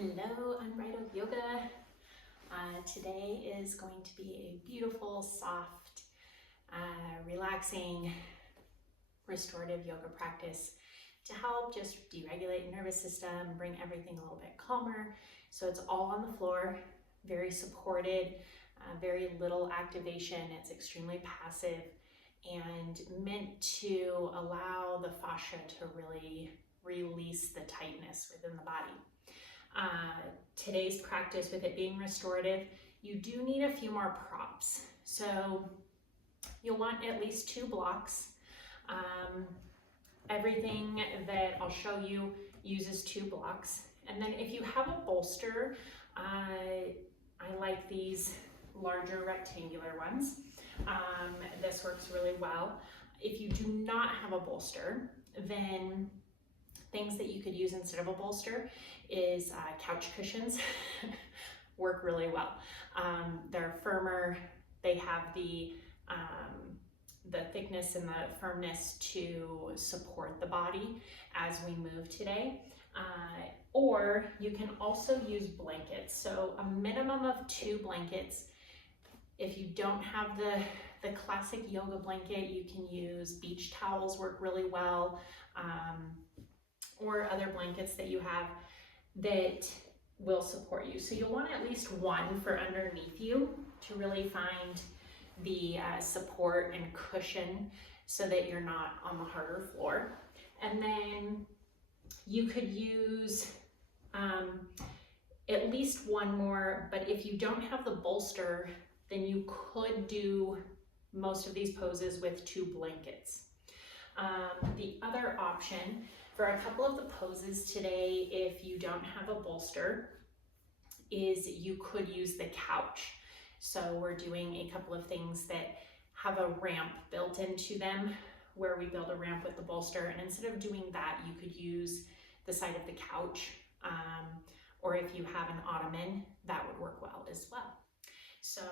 Hello, Unbridled Yoga. Today is going to be a beautiful, soft, relaxing, restorative yoga practice to help just deregulate your nervous system, bring everything a little bit calmer. So it's all on the floor, very supported, very little activation. It's extremely passive and meant to allow the fascia to really release the tightness within the body. Today's practice, with it being restorative, you do need a few more props. So you'll want at least 2 blocks. Everything that I'll show you uses 2 blocks. And then if you have a bolster, I like these larger rectangular ones. This works really well. If you do not have a bolster, then things that you could use instead of a bolster is couch cushions. Work really well. They're firmer. They have the thickness and the firmness to support the body as we move today. Or you can also use blankets. So a minimum of 2 blankets. If you don't have the classic yoga blanket, you can use beach towels, work really well. Or other blankets that you have that will support you. So you'll want at least 1 for underneath you to really find the support and cushion so that you're not on the harder floor. And then you could use at least 1 more, but if you don't have the bolster, then you could do most of these poses with 2 blankets. The other option for a couple of the poses today, if you don't have a bolster, is you could use the couch. So we're doing a couple of things that have a ramp built into them, where we build a ramp with the bolster. And instead of doing that, you could use the side of the couch, or if you have an ottoman, that would work well as well. So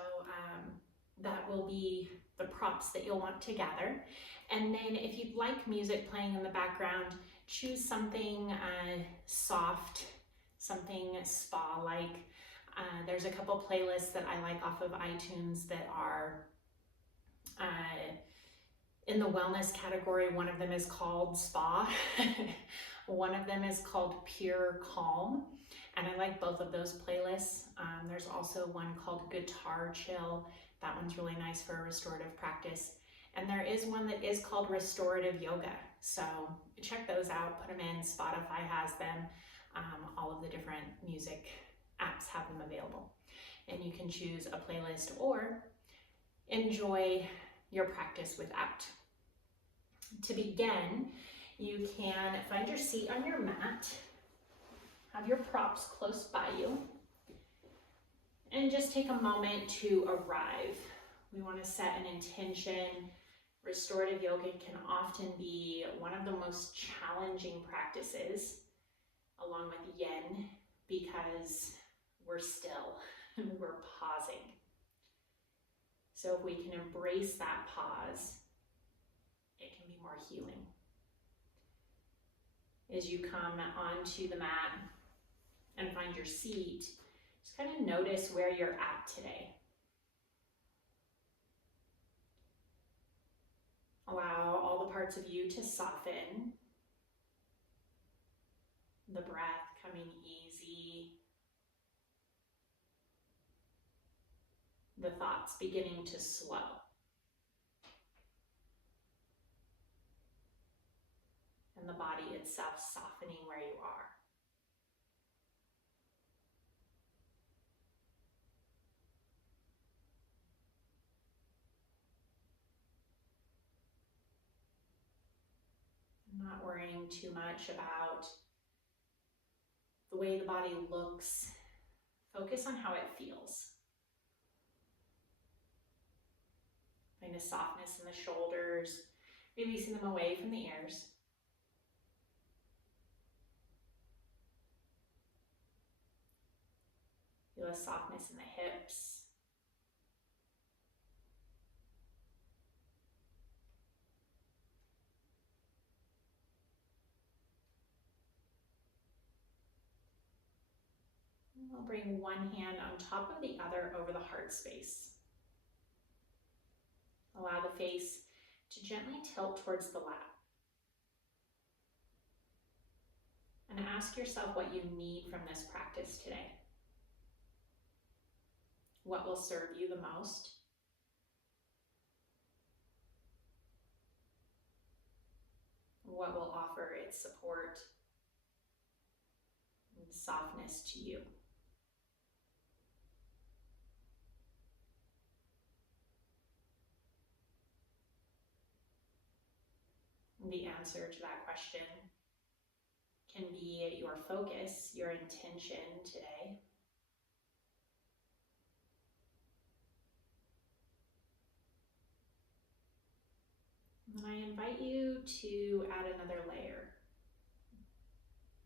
that will be the props that you'll want to gather. And then if you'd like music playing in the background, choose something soft, something spa-like. There's a couple playlists that I like off of iTunes that are in the wellness category. One of them is called Spa. One of them is called Pure Calm. And I like both of those playlists. There's also one called Guitar Chill. That one's really nice for a restorative practice. And there is one that is called Restorative Yoga. So check those out, put them in. Spotify has them. All of the different music apps have them available. And you can choose a playlist or enjoy your practice without. To begin, you can find your seat on your mat, have your props close by you, and just take a moment to arrive. We want to set an intention. Restorative yoga can often be one of the most challenging practices, along with yin, because we're still, we're pausing. So if we can embrace that pause, it can be more healing. As you come onto the mat and find your seat, just kind of notice where you're at today. Allow all the parts of you to soften. The breath coming easy. The thoughts beginning to slow. And the body itself softening where you are. Not worrying too much about the way the body looks. Focus on how it feels. Find a softness in the shoulders, releasing them away from the ears. Feel a softness in the hips. We'll bring one hand on top of the other over the heart space. Allow the face to gently tilt towards the lap. And ask yourself what you need from this practice today. What will serve you the most? What will offer its support and softness to you? The answer to that question can be your focus, your intention today. And I invite you to add another layer,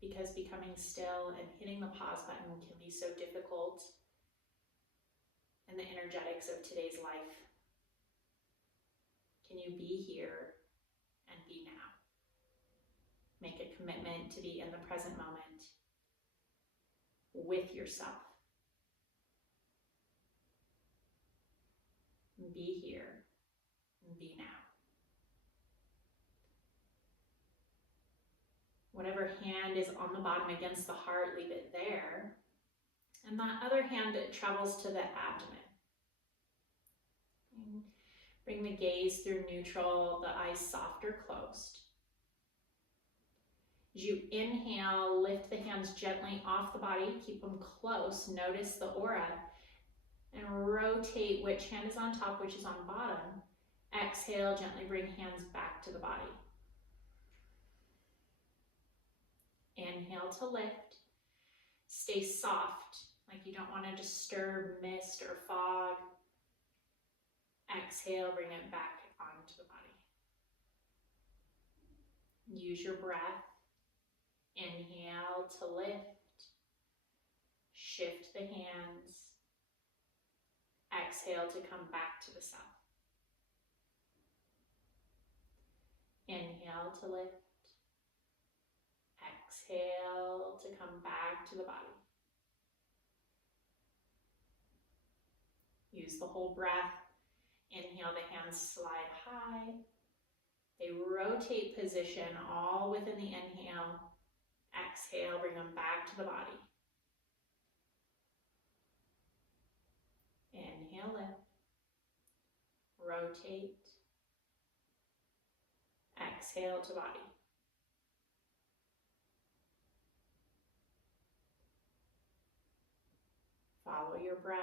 because becoming still and hitting the pause button can be so difficult in the energetics of today's life. Can you be here and be now? Make a commitment to be in the present moment with yourself. Be here and be now. Whatever hand is on the bottom against the heart, leave it there. And that other hand travels to the abdomen. And bring the gaze through neutral, the eyes soft or closed. As you inhale, lift the hands gently off the body, keep them close, notice the aura, and rotate which hand is on top, which is on bottom. Exhale, gently bring hands back to the body. Inhale to lift. Stay soft, like you don't want to disturb mist or fog. Exhale, bring it back onto the body. Use your breath. Inhale to lift. Shift the hands. Exhale to come back to the south. Inhale to lift. Exhale to come back to the body. Use the whole breath. Inhale, the hands slide high. They rotate position all within the inhale. Exhale, bring them back to the body. Inhale, lift. Rotate. Exhale to body. Follow your breath.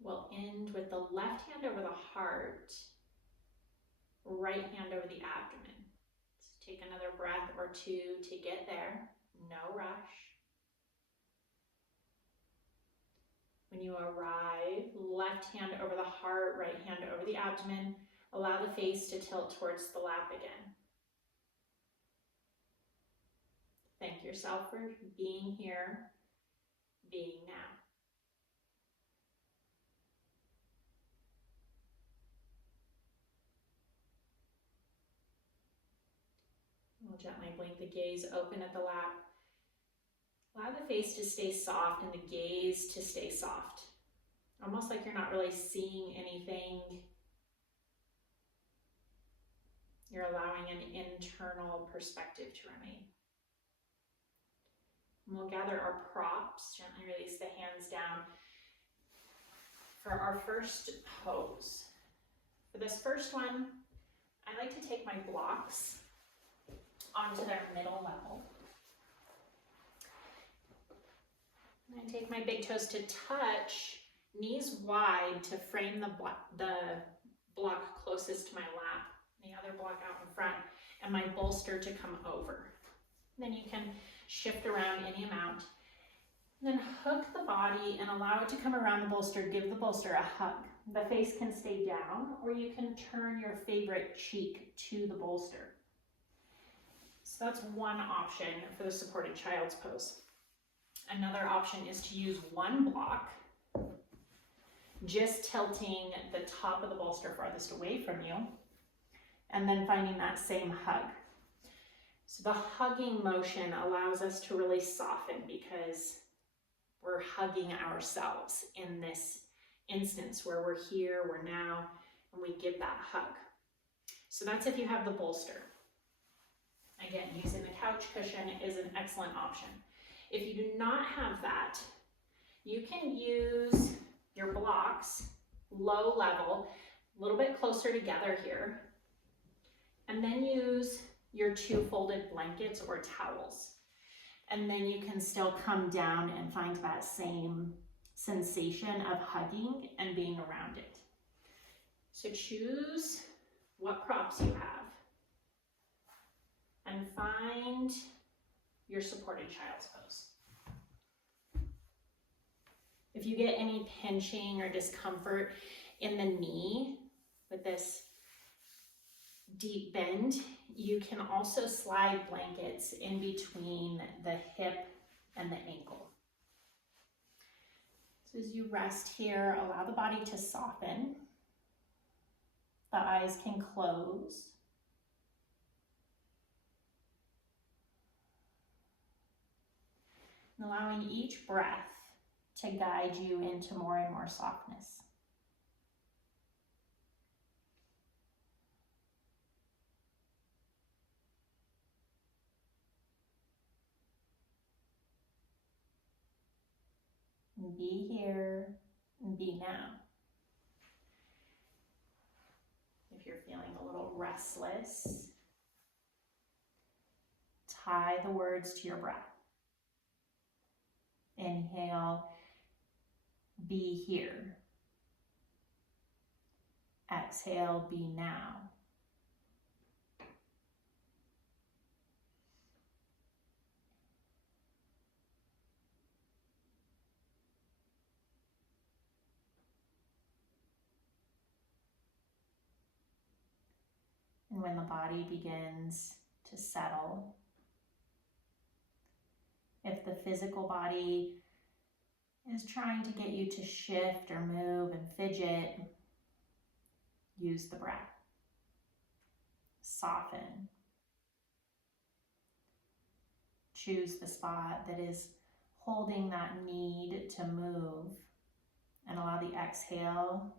We'll end with the left hand over the heart, right hand over the abdomen. So take another breath or two to get there, no rush. When you arrive, left hand over the heart, right hand over the abdomen. Allow the face to tilt towards the lap again. Thank yourself for being here, being now. We'll gently blink the gaze open at the lap. Allow the face to stay soft and the gaze to stay soft. Almost like you're not really seeing anything. You're allowing an internal perspective to remain. And we'll gather our props, gently release the hands down for our first pose. For this first one, I like to take my blocks onto their middle level. And I take my big toes to touch, knees wide to frame the block closest to my lap, the other block out in front, and my bolster to come over. Then you can shift around any amount. Then hook the body and allow it to come around the bolster. Give the bolster a hug. The face can stay down, or you can turn your favorite cheek to the bolster. So that's one option for the supported child's pose. Another option is to use one block Just tilting the top of the bolster farthest away from you, and then finding that same hug. So the hugging motion allows us to really soften because we're hugging ourselves in this instance where we're here, we're now, and we give that hug. So that's if you have the bolster. Again, using the couch cushion is an excellent option. If you do not have that, you can use your blocks, low level, a little bit closer together here, and then use your 2 folded blankets or towels. And then you can still come down and find that same sensation of hugging and being around it. So choose what props you have and find your supported child's pose. If you get any pinching or discomfort in the knee with this deep bend, you can also slide blankets in between the hip and the ankle. So as you rest here, allow the body to soften. The eyes can close. And allowing each breath to guide you into more and more softness. And be here and be now. If you're feeling a little restless, tie the words to your breath. Inhale, be here. Exhale, be now. And when the body begins to settle, if the physical body is trying to get you to shift or move and fidget, use the breath. Soften. Choose the spot that is holding that need to move and allow the exhale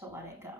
to let it go.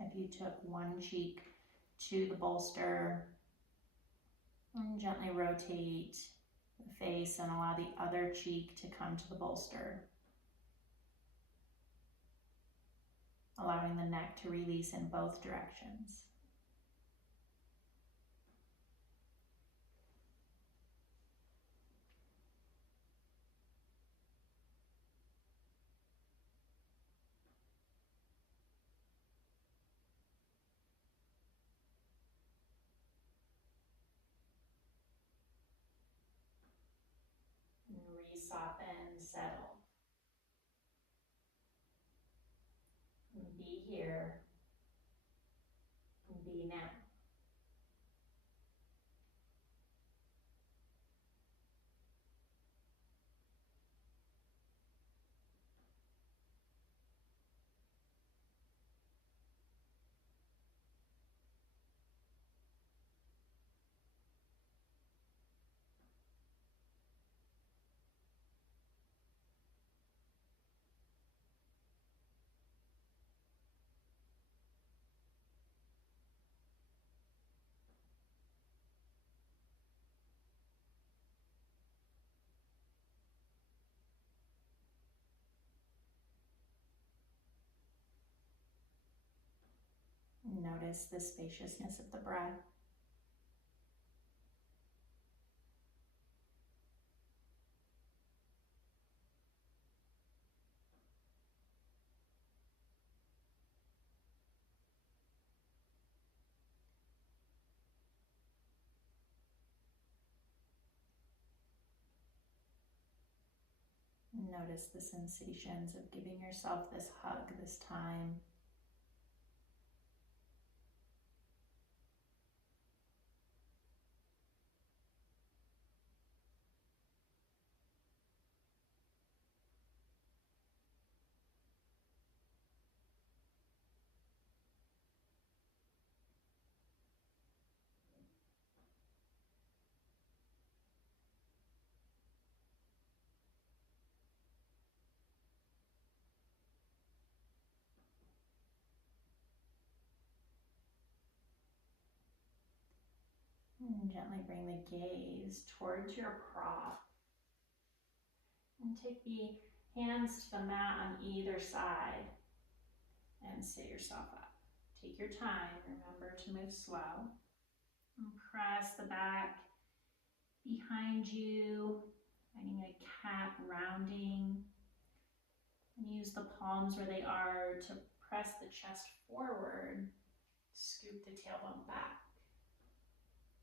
If you took one cheek to the bolster, and gently rotate the face and allow the other cheek to come to the bolster. Allowing the neck to release in both directions. Re-soften, settle. Be here, be now. notice the spaciousness of the breath. Notice the sensations of giving yourself this hug this time. And gently bring the gaze towards your prop. And take the hands to the mat on either side and sit yourself up. Take your time, remember to move slow. And press the back behind you, finding a cat rounding. And use the palms where they are to press the chest forward. Scoop the tailbone back.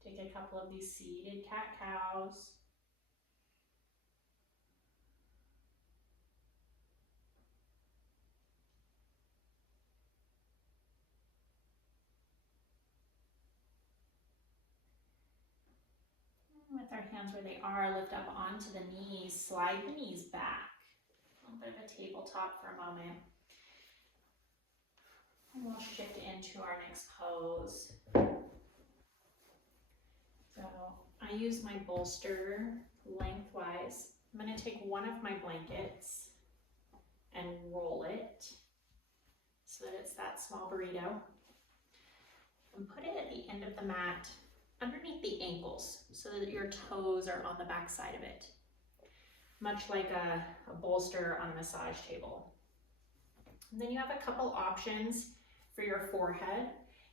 Take a couple of these seated cat-cows. With our hands where they are, lift up onto the knees, slide the knees back. A little bit of a tabletop for a moment. And we'll shift into our next pose. So I use my bolster lengthwise. I'm going to take one of my blankets and roll it so that it's that small burrito. And put it at the end of the mat underneath the ankles so that your toes are on the back side of it. Much like a bolster on a massage table. And then you have a couple options for your forehead.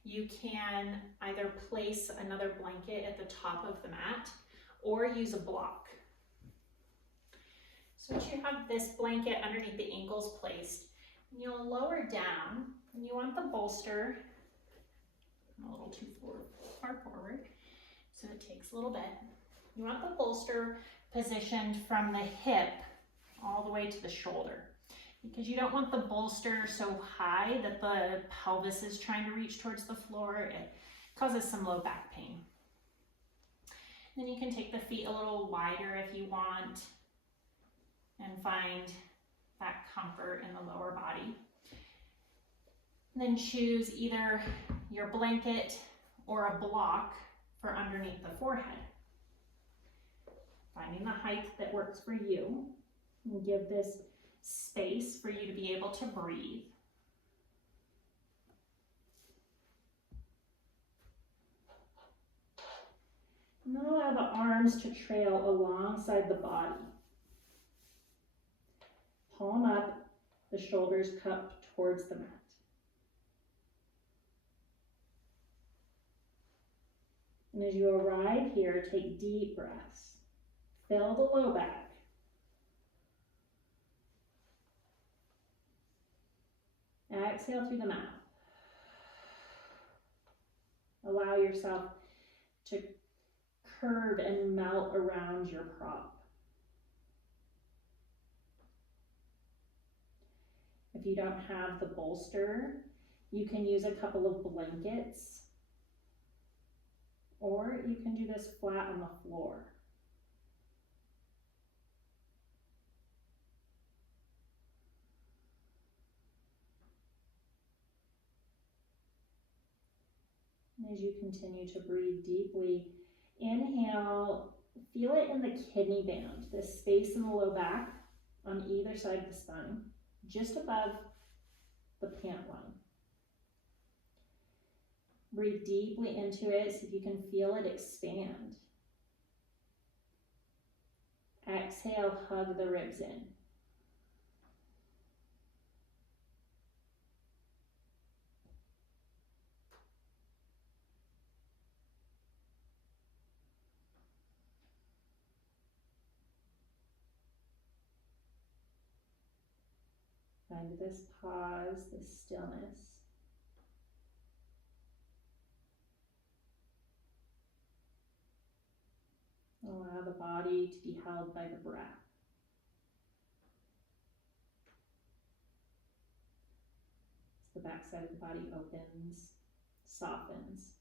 You can either place another blanket at the top of the mat or use a block. So once you have this blanket underneath the ankles placed, you'll lower down and you want the bolster a little too far forward, so it takes a little bit. You want the bolster positioned from the hip all the way to the shoulder, because you don't want the bolster so high that the pelvis is trying to reach towards the floor. It causes some low back pain. Then you can take the feet a little wider if you want and find that comfort in the lower body. And then choose either your blanket or a block for underneath the forehead. Finding the height that works for you, and give this space for you to be able to breathe. And then allow the arms to trail alongside the body. Palm up, the shoulders cupped towards the mat. And as you arrive here, take deep breaths. Fill the low back. Exhale through the mouth. Allow yourself to curve and melt around your prop. If you don't have the bolster, you can use a couple of blankets, or you can do this flat on the floor. And as you continue to breathe deeply, inhale, feel it in the kidney band, this space in the low back on either side of the spine, just above the pant line. Breathe deeply into it, see if you can feel it expand. Exhale, hug the ribs in. Find this pause, this stillness. Allow the body to be held by the breath. As the backside of the body opens, softens.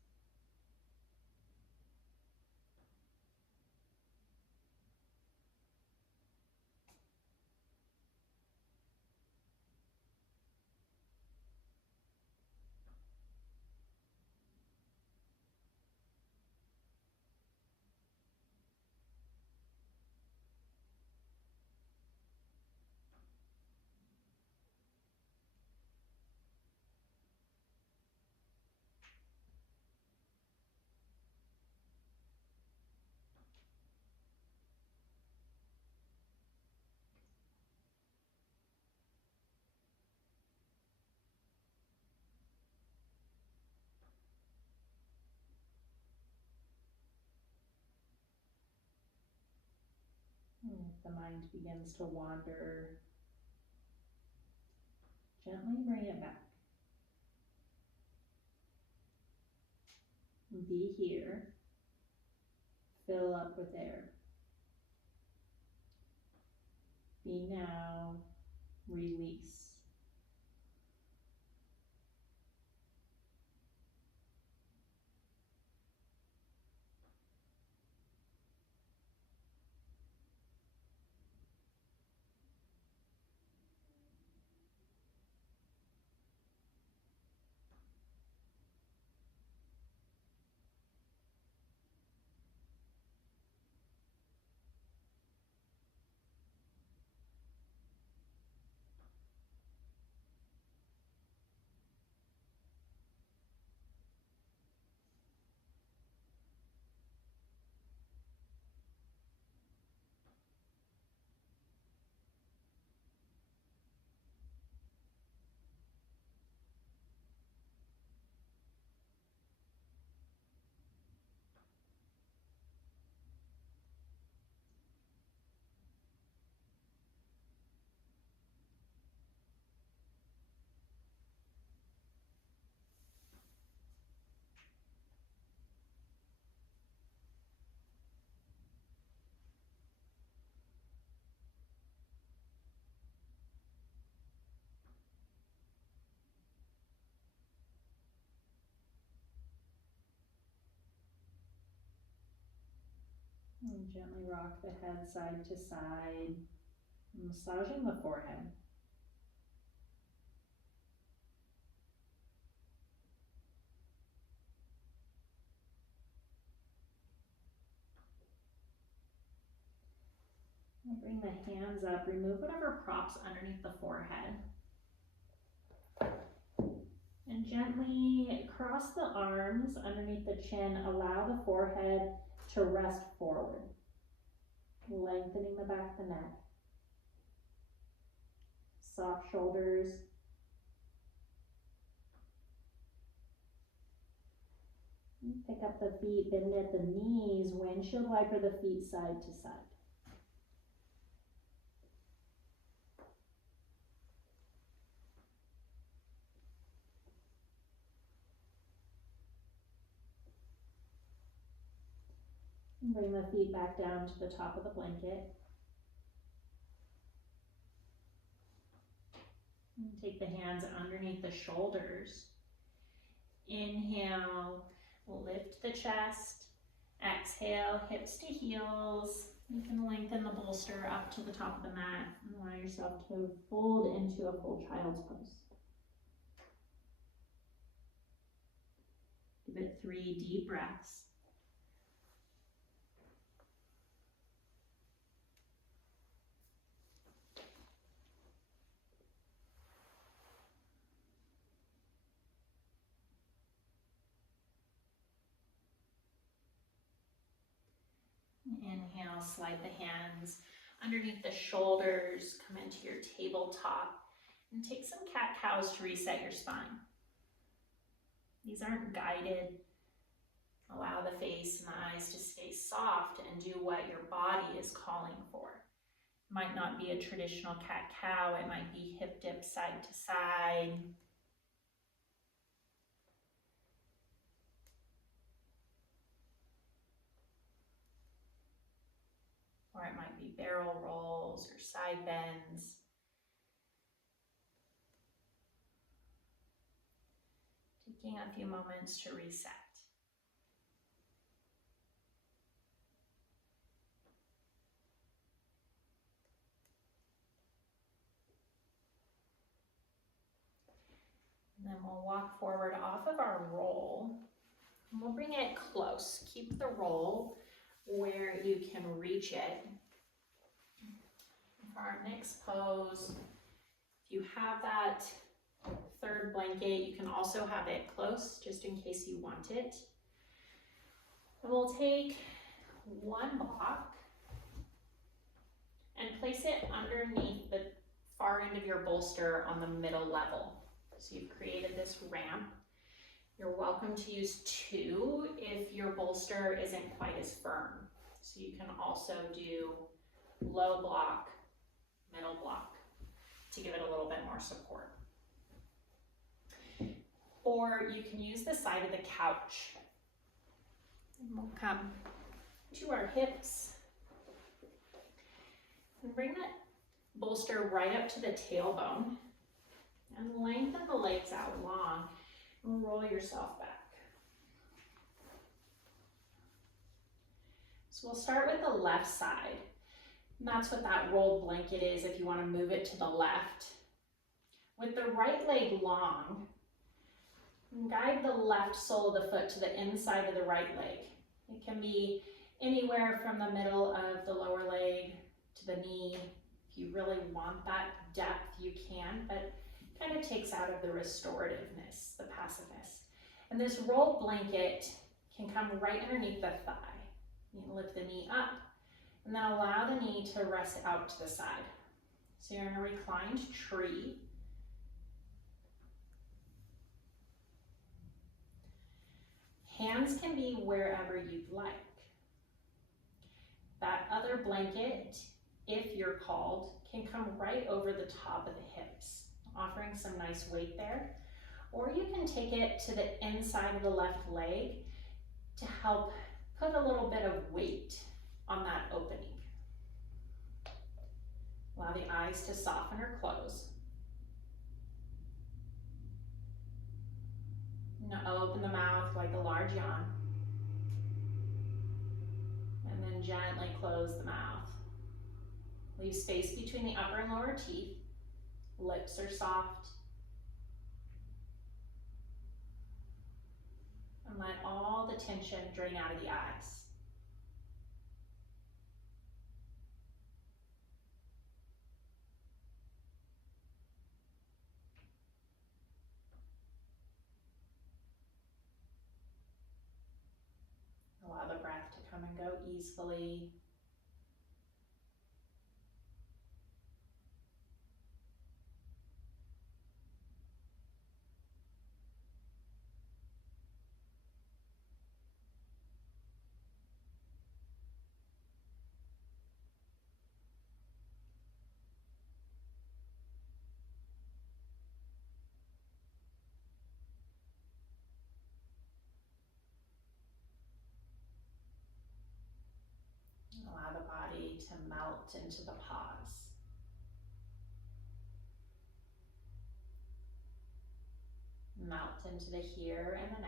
And if the mind begins to wander, gently bring it back. Be here. Fill up with air. Be now. Release. And gently rock the head side to side, massaging the forehead. And bring the hands up, remove whatever props underneath the forehead. And gently cross the arms underneath the chin, allow the forehead to rest forward, lengthening the back of the neck. Soft shoulders. Pick up the feet, bend at the knees, windshield wiper the feet side to side. And bring the feet back down to the top of the blanket. And take the hands underneath the shoulders. Inhale, lift the chest. Exhale, hips to heels. You can lengthen the bolster up to the top of the mat and allow yourself to fold into a full child's pose. Give it 3 deep breaths. Inhale, slide the hands underneath the shoulders, come into your tabletop, and take some cat-cows to reset your spine. These aren't guided. Allow the face and the eyes to stay soft and do what your body is calling for. Might not be a traditional cat-cow, it might be hip dip side to side. Or it might be barrel rolls or side bends. Taking a few moments to reset. And then we'll walk forward off of our roll. And we'll bring it close. Keep the roll where you can reach it. For our next pose, if you have that third blanket, you can also have it close just in case you want it. And we'll take one block and place it underneath the far end of your bolster on the middle level. So you've created this ramp. You're welcome to use two if your bolster isn't quite as firm. So you can also do low block, middle block to give it a little bit more support. Or you can use the side of the couch. And we'll come to our hips and bring that bolster right up to the tailbone and lengthen the legs out long and roll yourself back. So we'll start with the left side. And that's what that rolled blanket is if you want to move it to the left. With the right leg long, guide the left sole of the foot to the inside of the right leg. It can be anywhere from the middle of the lower leg to the knee. If you really want that depth, you can, but it kind of takes out of the restorativeness, the passiveness. And this rolled blanket can come right underneath the thigh. You can lift the knee up and then allow the knee to rest out to the side. So you're in a reclined tree. Hands can be wherever you'd like. That other blanket, if you're called, can come right over the top of the hips, offering some nice weight there. Or you can take it to the inside of the left leg to help put a little bit of weight on that opening. Allow the eyes to soften or close. Now open the mouth like a large yawn. And then gently close the mouth. Leave space between the upper and lower teeth. Lips are soft. And let all the tension drain out of the eyes. Allow the breath to come and go easily. Allow the body to melt into the pause. Melt into the here and the now.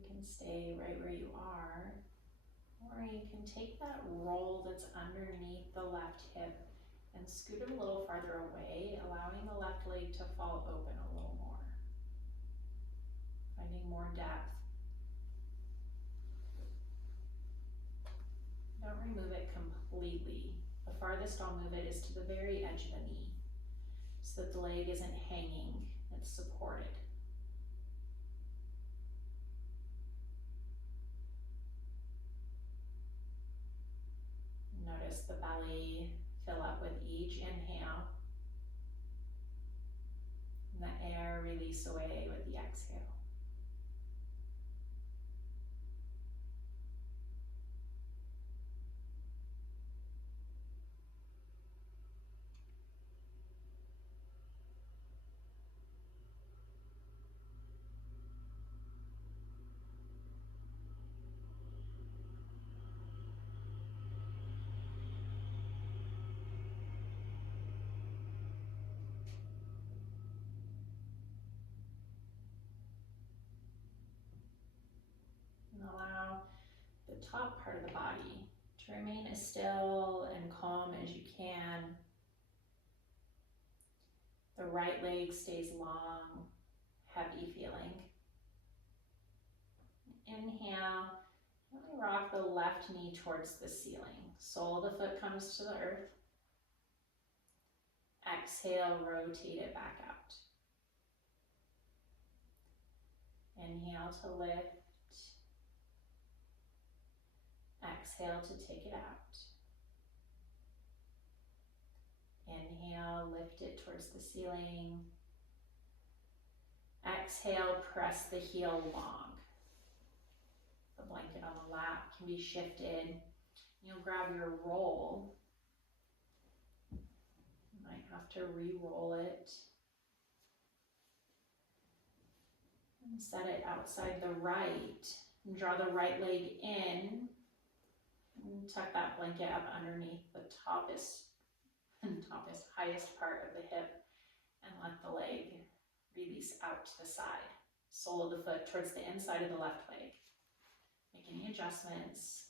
You can stay right where you are, or you can take that roll that's underneath the left hip and scoot it a little farther away, allowing the left leg to fall open a little more, finding more depth. Don't remove it completely. The farthest I'll move it is to the very edge of the knee, so that the leg isn't hanging, it's supported. Notice the belly fill up with each inhale, and the air release away with the exhale. And allow the top part of the body to remain as still and calm as you can. The right leg stays long, heavy feeling. Inhale, really rock the left knee towards the ceiling. Sole of the foot comes to the earth. Exhale, rotate it back out. Inhale to lift. Exhale to take it out. Inhale, lift it towards the ceiling. Exhale, press the heel long. The blanket on the lap can be shifted. You'll grab your roll. You might have to re-roll it. And set it outside the right. And draw the right leg in. And tuck that blanket up underneath the highest part of the hip, and let the leg release out to the side. Sole of the foot towards the inside of the left leg. Make any adjustments.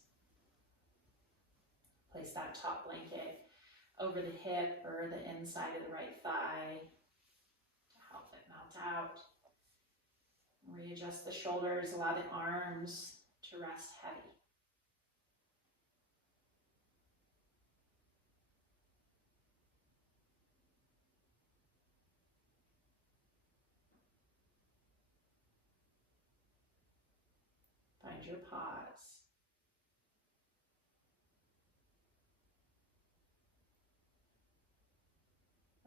Place that top blanket over the hip or the inside of the right thigh to help it melt out. Readjust the shoulders, allow the arms to rest heavy. Find your pause.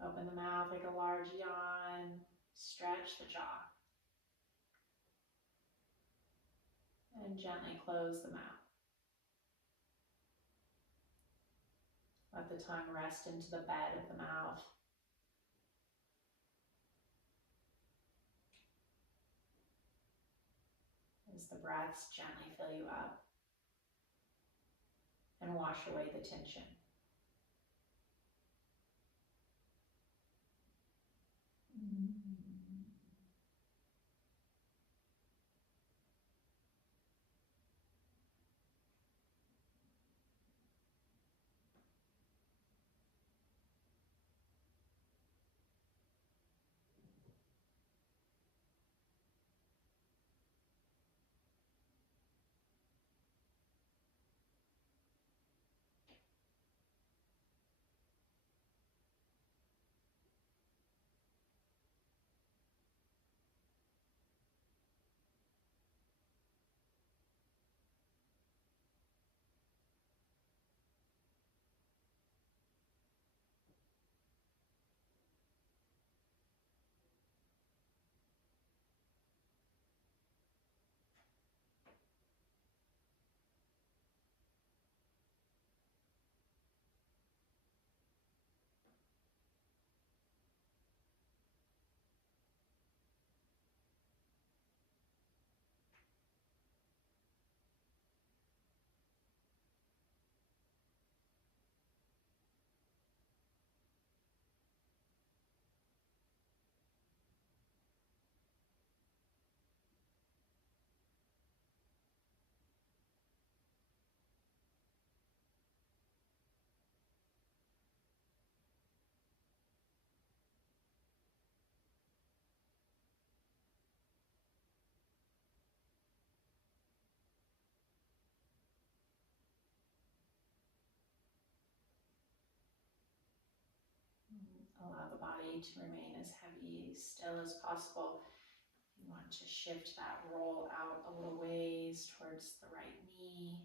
Open the mouth like a large yawn. Stretch the jaw. And gently close the mouth. Let the tongue rest into the bed of the mouth. As the breaths gently fill you up and wash away the tension. to remain as heavy, still as possible. You want to shift that roll out a little ways towards the right knee.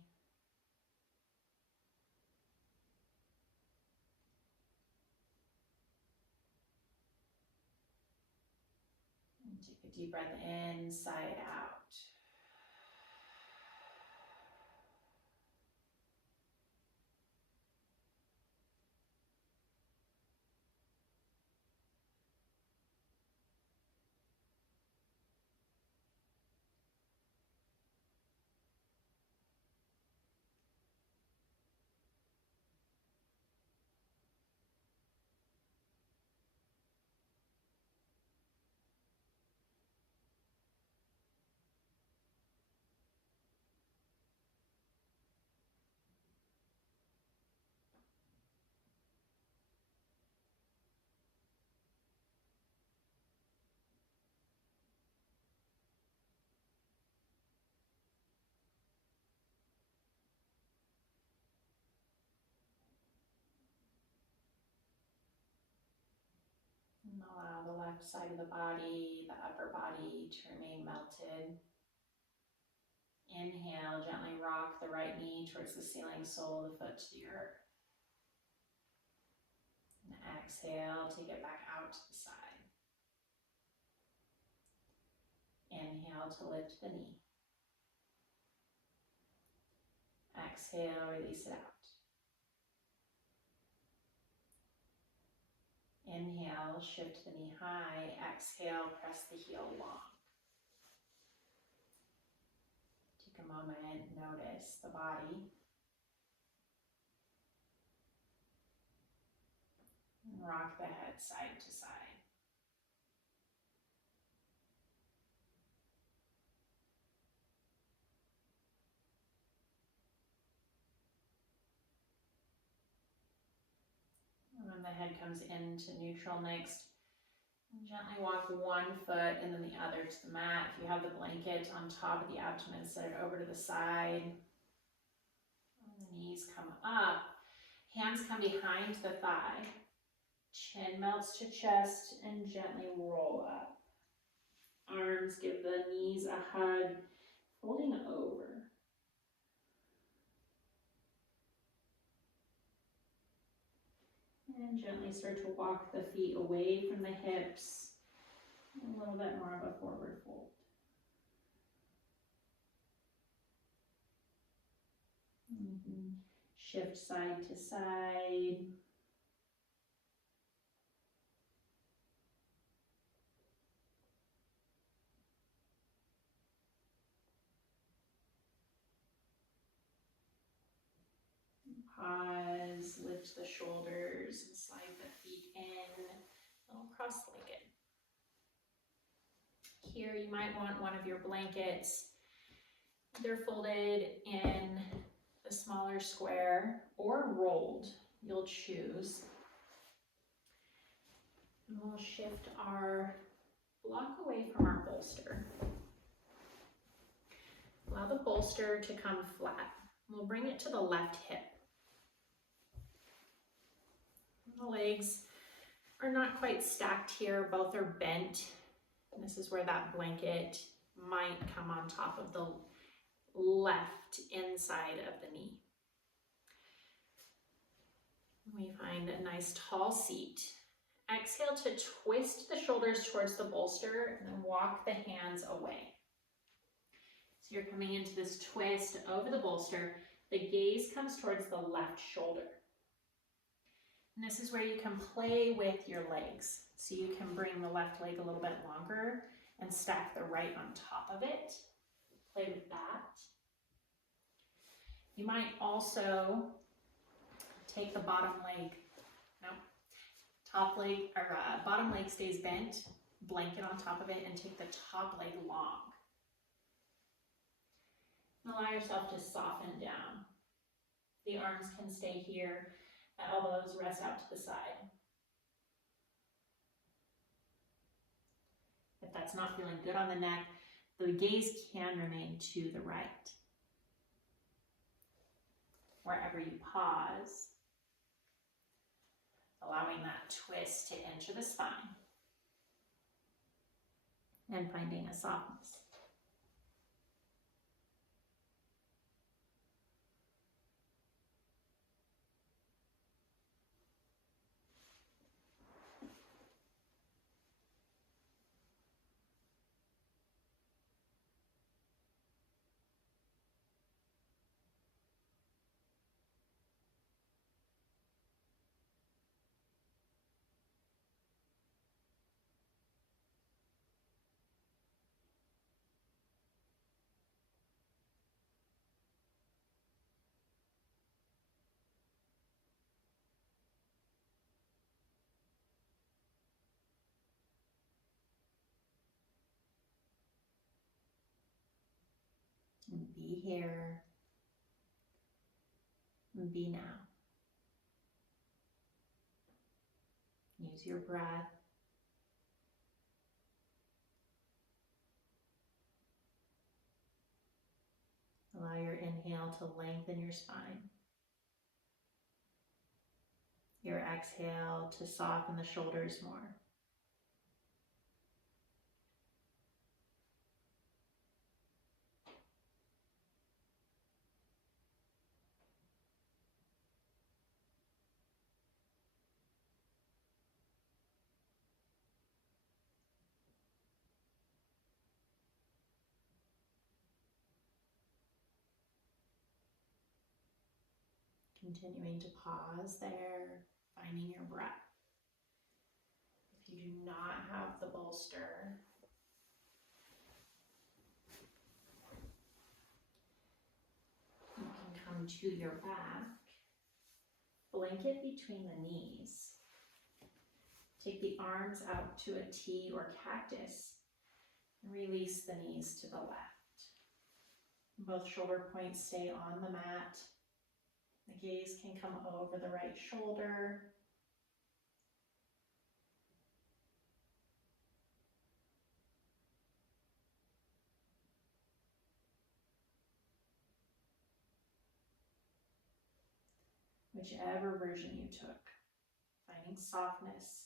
And take a deep breath in, sigh it out. And allow the left side of the body, the upper body to remain melted. Inhale, gently rock the right knee towards the ceiling, sole of the foot to the earth. And exhale, take it back out to the side. Inhale to lift the knee. Exhale, release it out. Inhale, shift the knee high. Exhale, press the heel long. Take a moment, notice the body. And rock the head side to side. And when the head comes into neutral next, gently walk one foot and then the other to the mat. If you have the blanket on top of the abdomen, set it over to the side. And the knees come up. Hands come behind the thigh. Chin melts to chest and gently roll up. Arms give the knees a hug, folding over. And gently start to walk the feet away from the hips. A little bit more of a forward fold. Shift side to side. Pause, lift the shoulders and slide the feet in, a little cross-legged. Here you might want one of your blankets. They're folded in the smaller square or rolled, you'll choose. And we'll shift our block away from our bolster. Allow the bolster to come flat. We'll bring it to the left hip. The legs are not quite stacked here, both are bent. And this is where that blanket might come on top of the left inside of the knee. We find a nice tall seat. Exhale to twist the shoulders towards the bolster and then walk the hands away. So you're coming into this twist over the bolster. The gaze comes towards the left shoulder. And this is where you can play with your legs. So you can bring the left leg a little bit longer and stack the right on top of it. Play with that. You might also take the bottom leg, bottom leg stays bent, blanket on top of it, and take the top leg long. And allow yourself to soften down. The arms can stay here, the elbows rest out to the side. If that's not feeling good on the neck, the gaze can remain to the right. Wherever you pause, allowing that twist to enter the spine and finding a softness. Be here. Be now. Use your breath. Allow your inhale to lengthen your spine. Your exhale to soften the shoulders more. Continuing to pause there, finding your breath. If you do not have the bolster, you can come to your back, blanket between the knees. Take the arms out to a T or cactus and release the knees to the left. Both shoulder points stay on the mat. The gaze can come over the right shoulder. Whichever version you took, finding softness.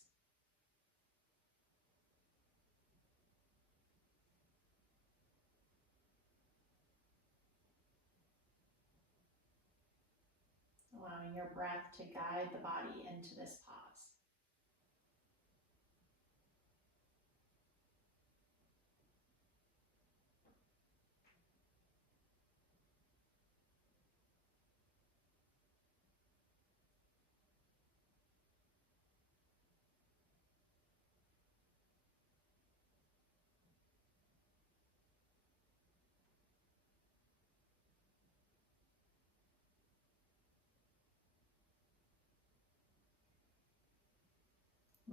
Allowing your breath to guide the body into this pause.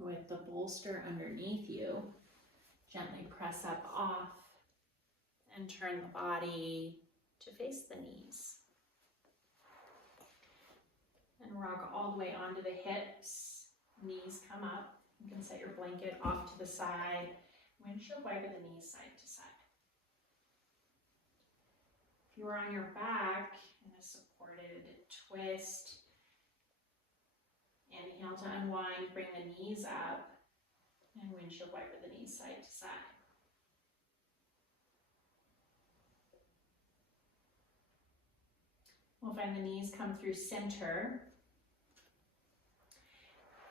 With the bolster underneath you, gently press up off and turn the body to face the knees. And rock all the way onto the hips, knees come up. You can set your blanket off to the side. Windshield wiper the knees side to side. If you are on your back in a supported twist, inhale to unwind, bring the knees up, and windshield wiper the knees side to side. We'll find the knees come through center.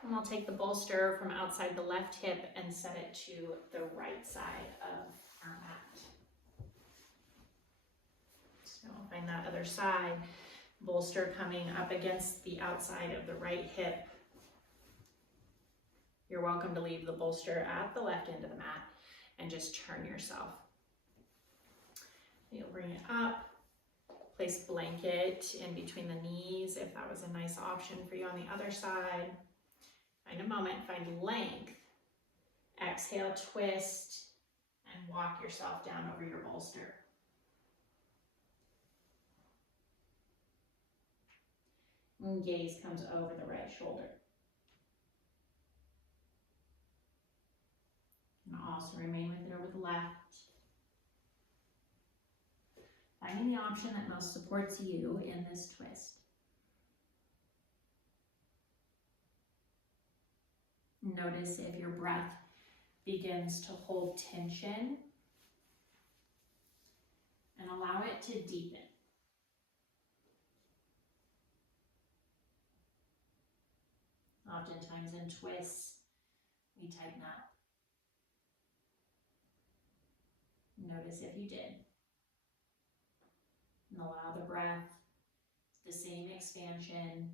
And I'll take the bolster from outside the left hip and set it to the right side of our mat. So we'll find that other side. Bolster coming up against the outside of the right hip. You're welcome to leave the bolster at the left end of the mat and just turn yourself. You'll bring it up. Place blanket in between the knees if that was a nice option for you on the other side. Find a moment, find length. Exhale, twist, and walk yourself down over your bolster. And gaze comes over the right shoulder. And also remain with it over the left. Finding the option that most supports you in this twist. Notice if your breath begins to hold tension, and allow it to deepen. Oftentimes in twists, we tighten up. Notice if you did. And allow the breath, the same expansion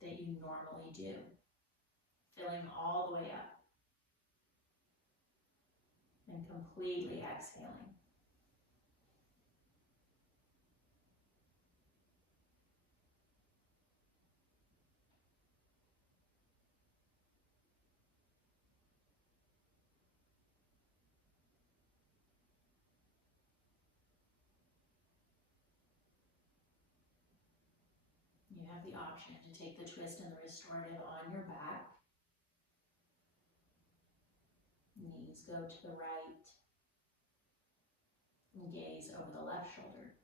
that you normally do, filling all the way up and completely exhaling. You have the option to take the twist and the restorative on your back. Knees go to the right. And gaze over the left shoulder.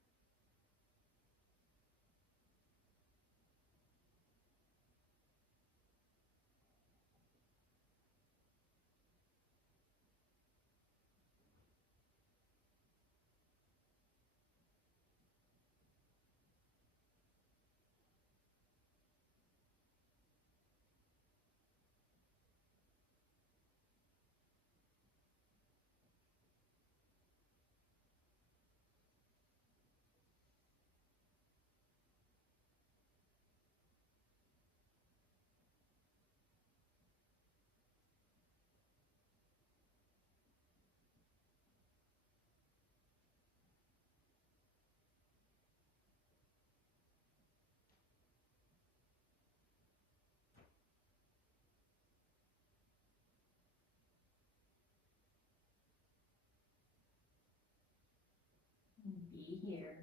Be here.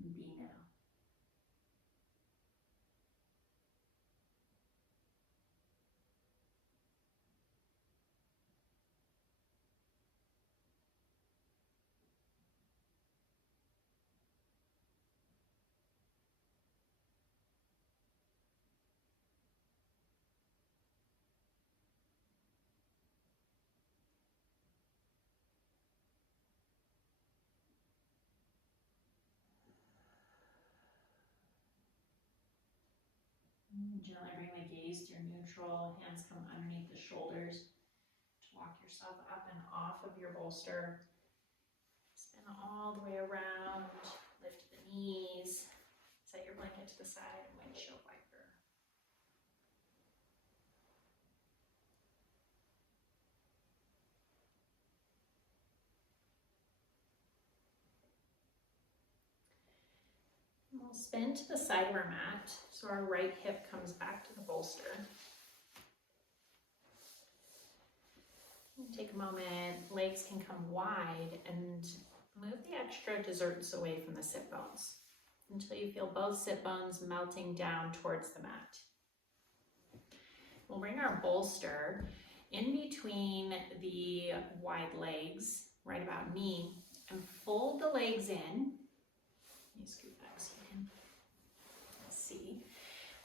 Be now. Gently bring the gaze to your neutral. Hands come underneath the shoulders to walk yourself up and off of your bolster. Spin all the way around. Lift the knees. Set your blanket to the side and windshield wiper. And we'll spin to the side of our mat, so our right hip comes back to the bolster. Take a moment, legs can come wide, and move the extra desserts away from the sit bones until you feel both sit bones melting down towards the mat. We'll bring our bolster in between the wide legs, right about knee, and fold the legs in. Let me scoot back so you can see.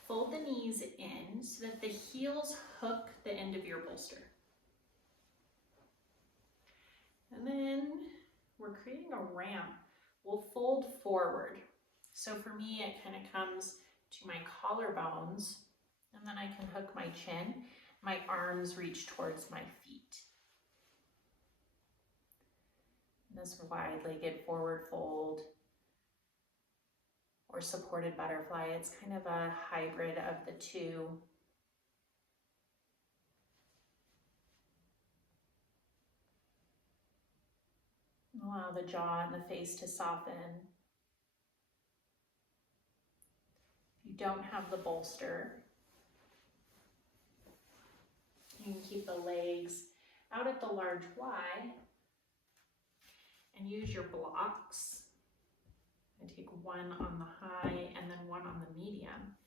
Fold the knees in so that the heels hook the end of your bolster. And then we're creating a ramp. We'll fold forward. So for me, it kind of comes to my collarbones, and then I can hook my chin. My arms reach towards my feet. And this wide-legged forward fold or supported butterfly, it's kind of a hybrid of the two. Allow the jaw and the face to soften. If you don't have the bolster, you can keep the legs out at the large Y and use your blocks. I take one on the high and then one on the medium.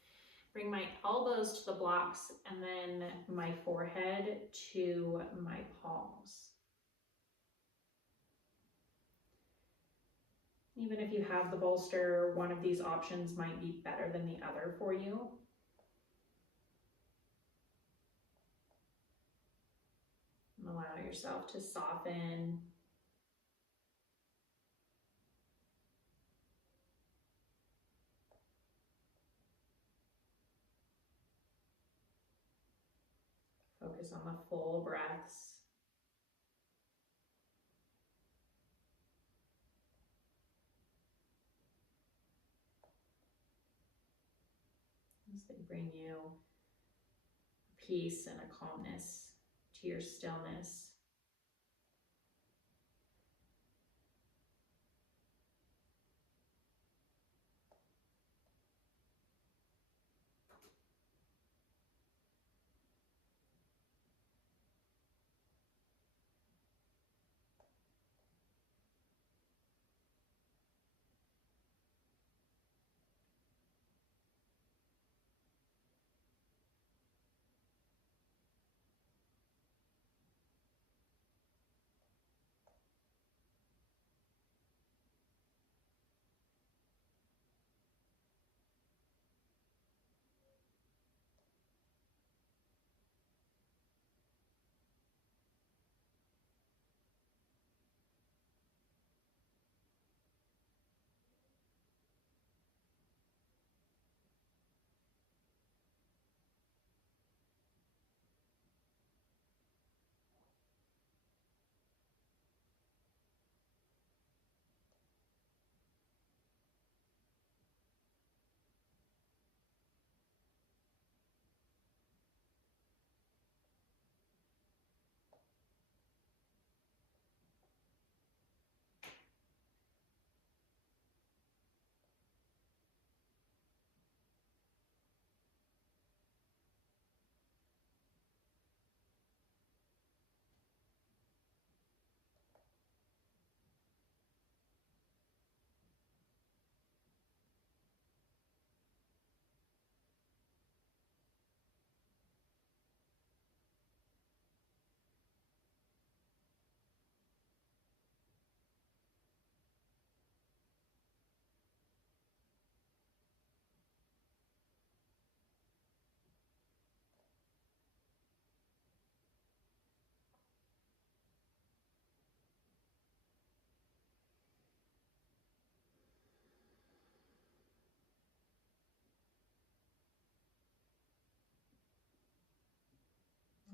Bring my elbows to the blocks and then my forehead to my palms. Even if you have the bolster, one of these options might be better than the other for you. Allow yourself to soften. Focus on the full breaths. As they bring you peace and a calmness to your stillness.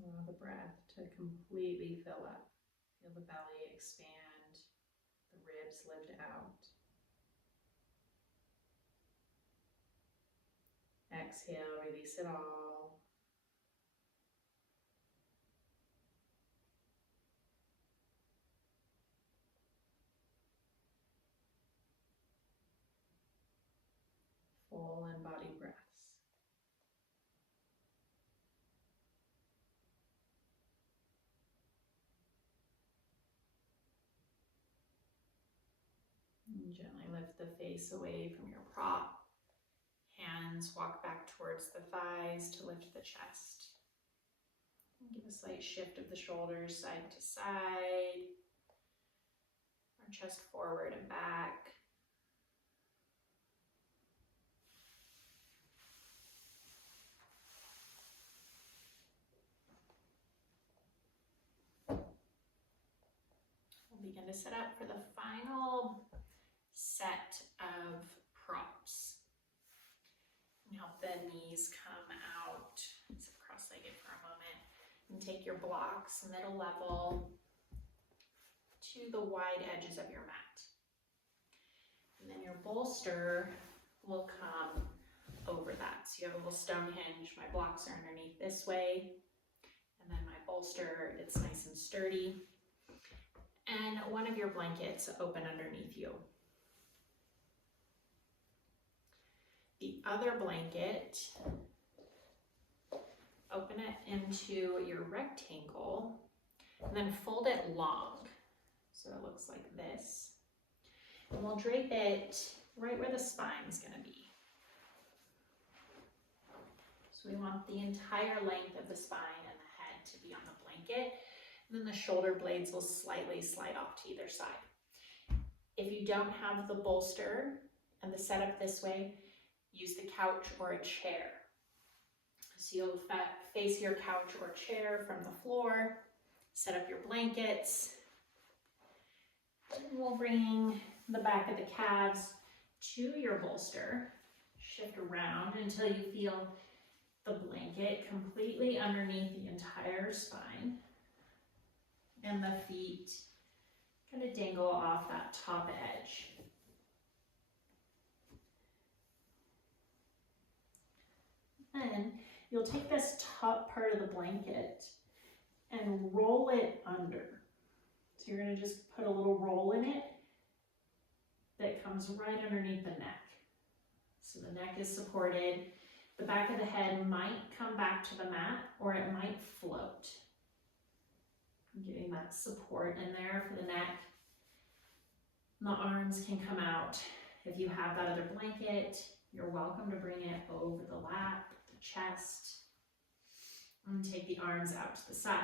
Allow the breath to completely fill up. Feel the belly expand, the ribs lift out. Exhale, release it all. Full embodied breaths. And gently lift the face away from your prop. Hands walk back towards the thighs to lift the chest. Give a slight shift of the shoulders side to side. Our chest forward and back. We'll begin to set up for the final set of props. And help the knees come out. Sit cross-legged for a moment. And take your blocks middle level to the wide edges of your mat. And then your bolster will come over that. So you have a little stone hinge. My blocks are underneath this way. And then my bolster, it's nice and sturdy. And one of your blankets open underneath you. The other blanket, open it into your rectangle and then fold it long. So it looks like this. And we'll drape it right where the spine is going to be. So we want the entire length of the spine and the head to be on the blanket. And then the shoulder blades will slightly slide off to either side. If you don't have the bolster and the setup this way, use the couch or a chair. So you'll face your couch or chair from the floor, Set up your blankets. And we'll bring the back of the calves to your bolster. Shift around until you feel the blanket completely underneath the entire spine. And the feet kind of dangle off that top edge. Then you'll take this top part of the blanket and roll it under. So you're going to just put a little roll in it that comes right underneath the neck. So the neck is supported. The back of the head might come back to the mat or it might float. Getting that support in there for the neck. And the arms can come out. If you have that other blanket, you're welcome to bring it over the lap, the chest, and take the arms out to the side.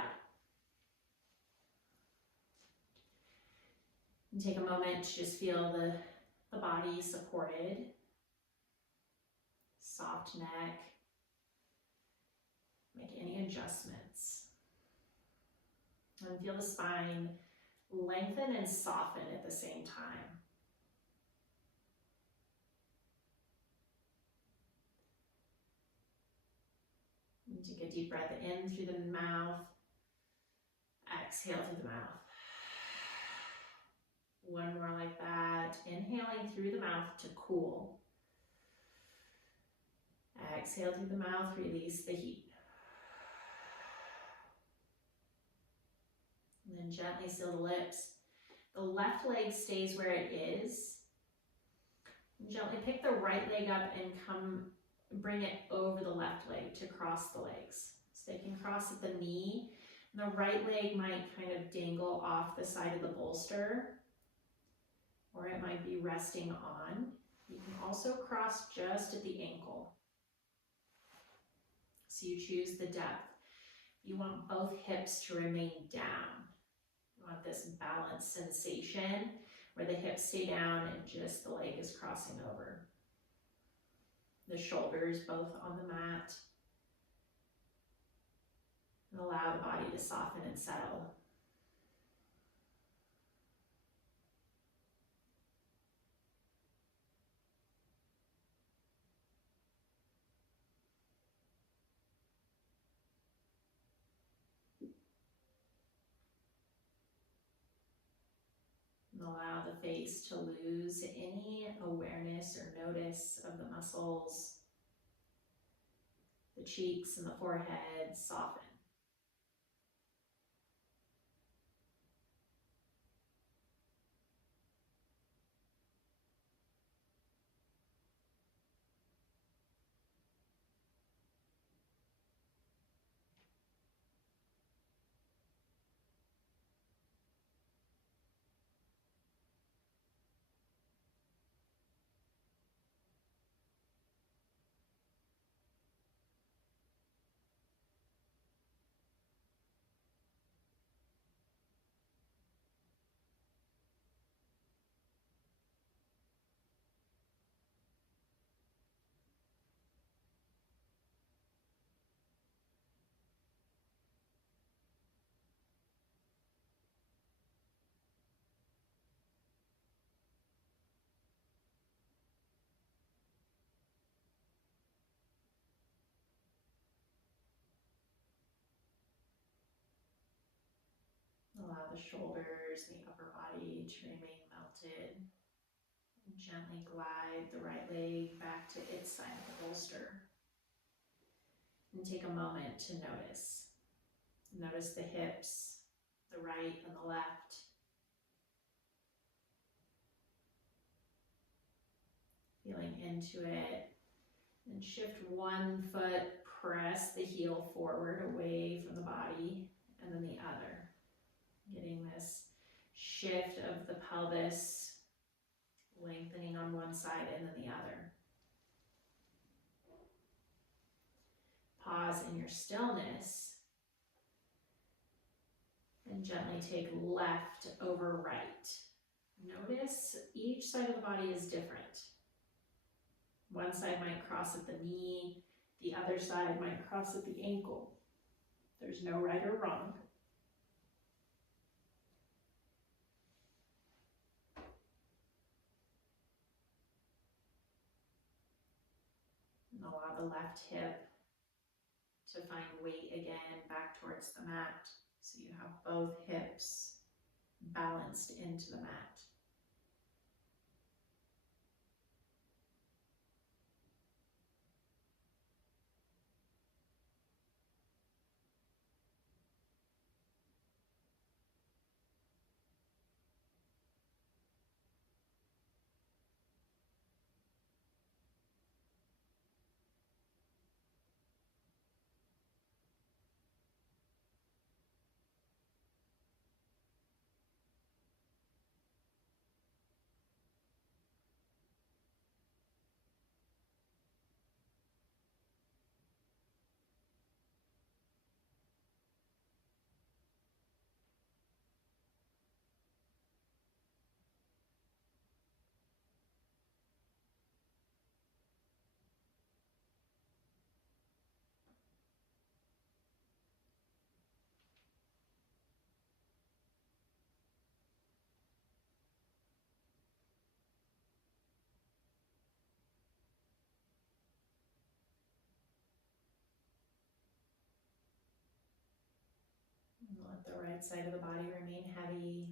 And take a moment to just feel the body supported. Soft neck. Make any adjustments. And feel the spine lengthen and soften at the same time. And take a deep breath in through the mouth. Exhale through the mouth. One more like that. Inhaling through the mouth to cool. Exhale through the mouth, release the heat. And then gently seal the lips. The left leg stays where it is. Gently pick the right leg up and bring it over the left leg to cross the legs. So they can cross at the knee. And the right leg might kind of dangle off the side of the bolster, or it might be resting on. You can also cross just at the ankle. So you choose the depth. You want both hips to remain down. You want this balanced sensation where the hips stay down and just the leg is crossing over. The shoulders both on the mat. And allow the body to soften and settle. And allow the face to lose any awareness or notice of the muscles. The cheeks and the forehead soften. Allow the shoulders, the upper body to remain melted. And gently glide the right leg back to its side of the bolster. And take a moment to notice. Notice the hips, the right and the left. Feeling into it. And shift one foot, press the heel forward away from the body, and then the other. Getting this shift of the pelvis, lengthening on one side and then the other. Pause in your stillness and gently take left over right. Notice each side of the body is different. One side might cross at the knee, the other side might cross at the ankle. There's no right or wrong. the left hip to find weight again back towards the mat. So you have both hips balanced into the mat. And let the right side of the body remain heavy.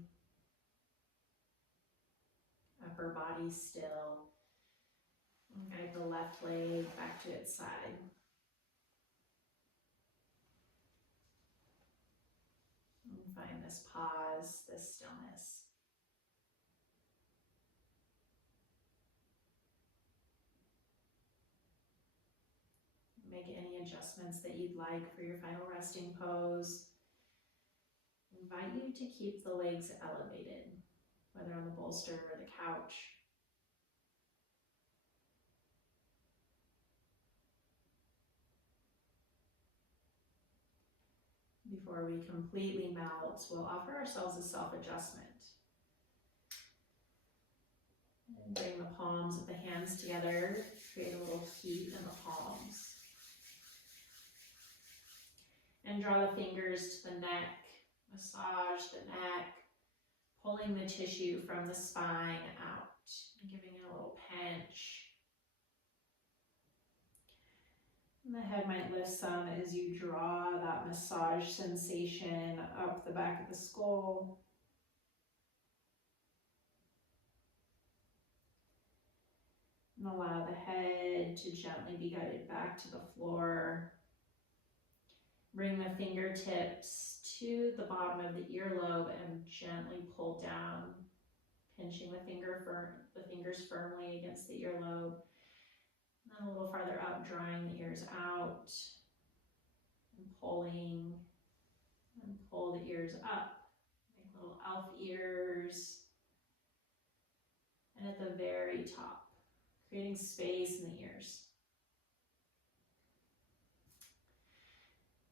Upper body still. And guide the left leg back to its side. And find this pause, this stillness. Make any adjustments that you'd like for your final resting pose. Invite you to keep the legs elevated, whether on the bolster or the couch. Before we completely melt, we'll offer ourselves a self-adjustment. And bring the palms of the hands together, create a little heat in the palms. And draw the fingers to the neck, massage the neck, pulling the tissue from the spine out, and giving it a little pinch. And the head might lift some as you draw that massage sensation up the back of the skull. And allow the head to gently be guided back to the floor. Bring the fingertips to the bottom of the earlobe and gently pull down, pinching the fingers firmly against the earlobe. And then a little farther up, drawing the ears out and pulling, and pull the ears up. Make little elf ears. And at the very top, creating space in the ears.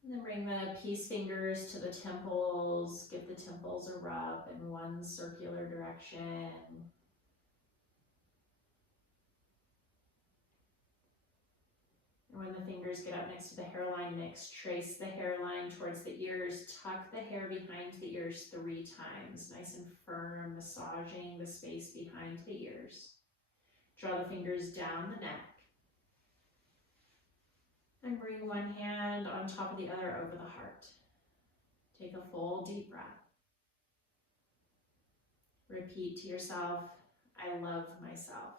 And then bring the peace fingers to the temples. Give the temples a rub in one circular direction. And when the fingers get up next to the hairline mix, trace the hairline towards the ears. Tuck the hair behind the ears 3 times. Nice and firm, massaging the space behind the ears. Draw the fingers down the neck. And bring one hand on top of the other over the heart. Take a full deep breath. Repeat to yourself, I love myself.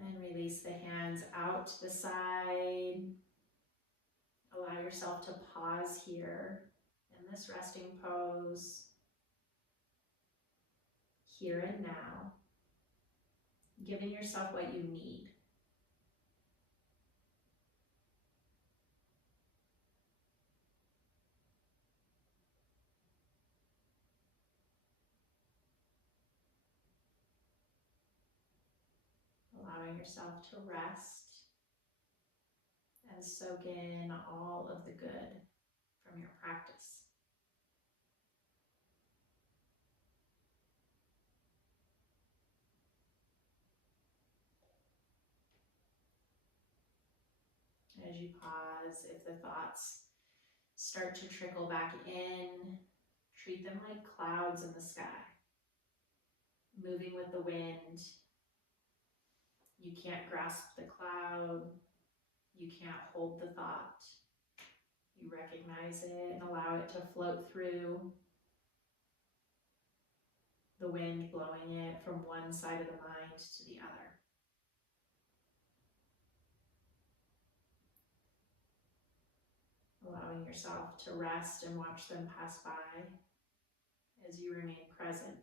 And release the hands out to the side. Allow yourself to pause here in this resting pose. Here and now, giving yourself what you need. Allowing yourself to rest and soak in all of the good from your practice. As you pause, if the thoughts start to trickle back in, Treat them like clouds in the sky, moving with the wind. You can't grasp the cloud. You can't hold the thought. You recognize it and allow it to float through, the wind blowing it from one side of the mind to the other. Allowing yourself to rest and watch them pass by as you remain present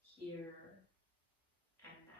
here and now.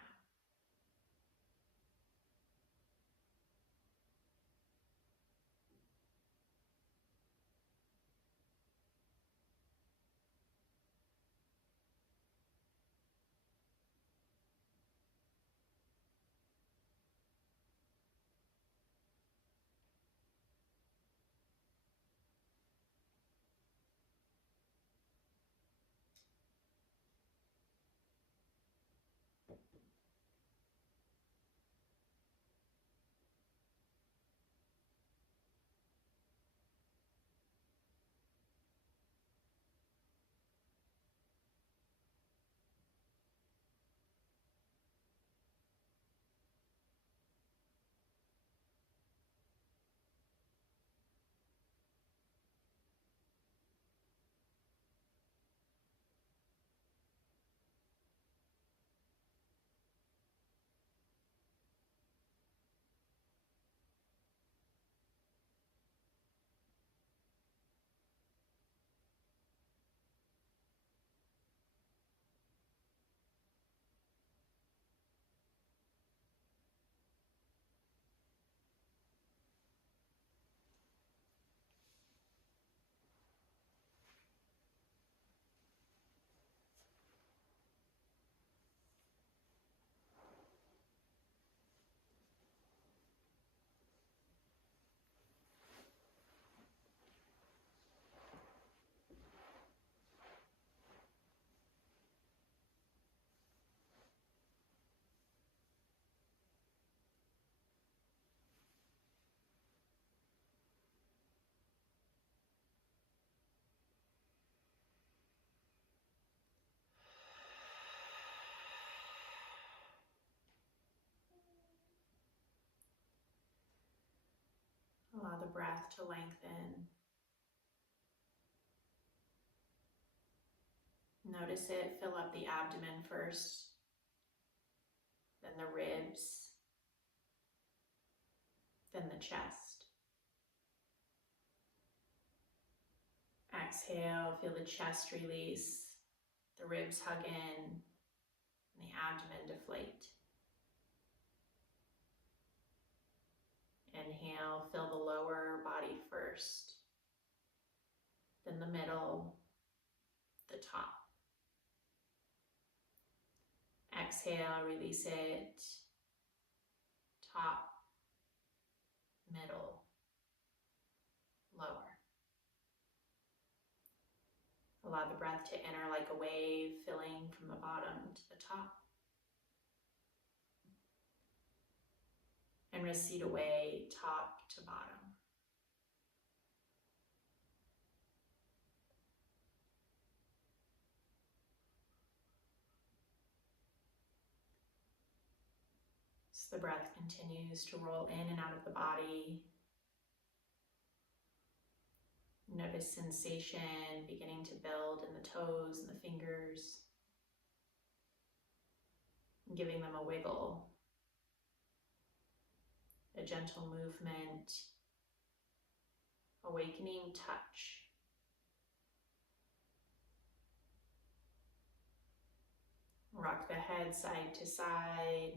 Allow the breath to lengthen. Notice it fill up the abdomen first, then the ribs, then the chest. Exhale, feel the chest release, the ribs hug in, and the abdomen deflate. Inhale, fill the lower body first, then the middle, the top. Exhale, release it, top, middle, lower. Allow the breath to enter like a wave, filling from the bottom to the top. And recede away, top to bottom. As the breath continues to roll in and out of the body, notice sensation beginning to build in the toes and the fingers, and giving them a wiggle, a gentle movement, awakening touch. Rock the head side to side.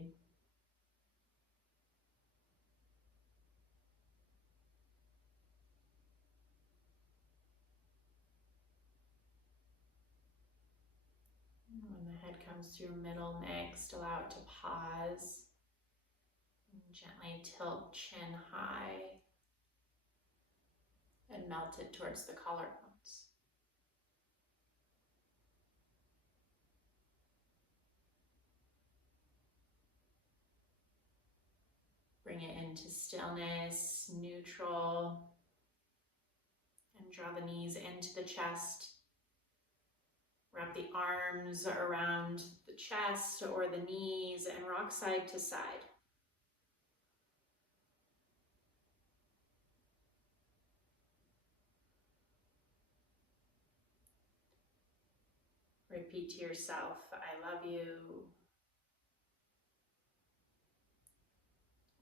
When the head comes through middle next, allow it to pause. And gently tilt chin high and melt it towards the collarbones. Bring it into stillness, neutral, and draw the knees into the chest, Wrap the arms around the chest or the knees and rock side to side. Repeat to yourself, I love you.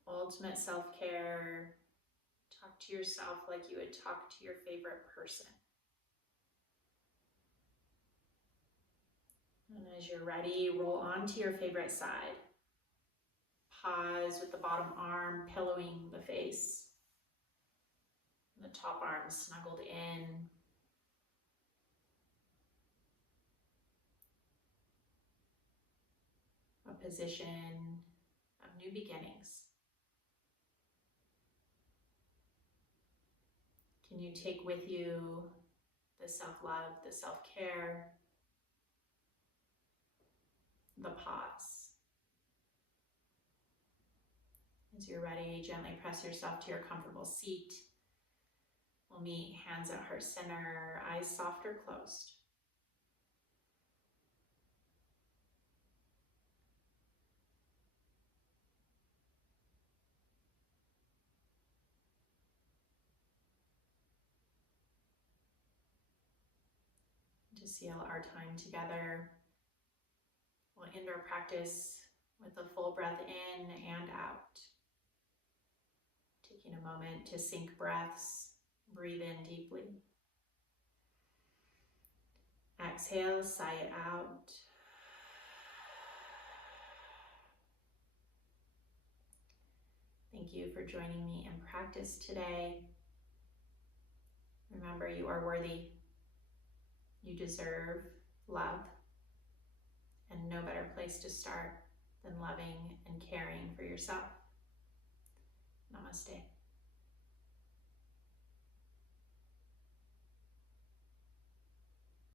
Ultimate self-care. Talk to yourself like you would talk to your favorite person. And as you're ready, roll onto your favorite side. Pause with the bottom arm pillowing the face. The top arm snuggled in. A position of new beginnings. Can you take with you the self-love, the self-care, the pause? As you're ready, gently press yourself to your comfortable seat. We'll meet hands at heart center, eyes soft or closed. To seal our time together, we'll end our practice with a full breath in and out. Taking a moment to sync breaths, breathe in deeply. Exhale, sigh it out. Thank you for joining me in practice today. Remember, you are worthy. You deserve love. And no better place to start than loving and caring for yourself. Namaste.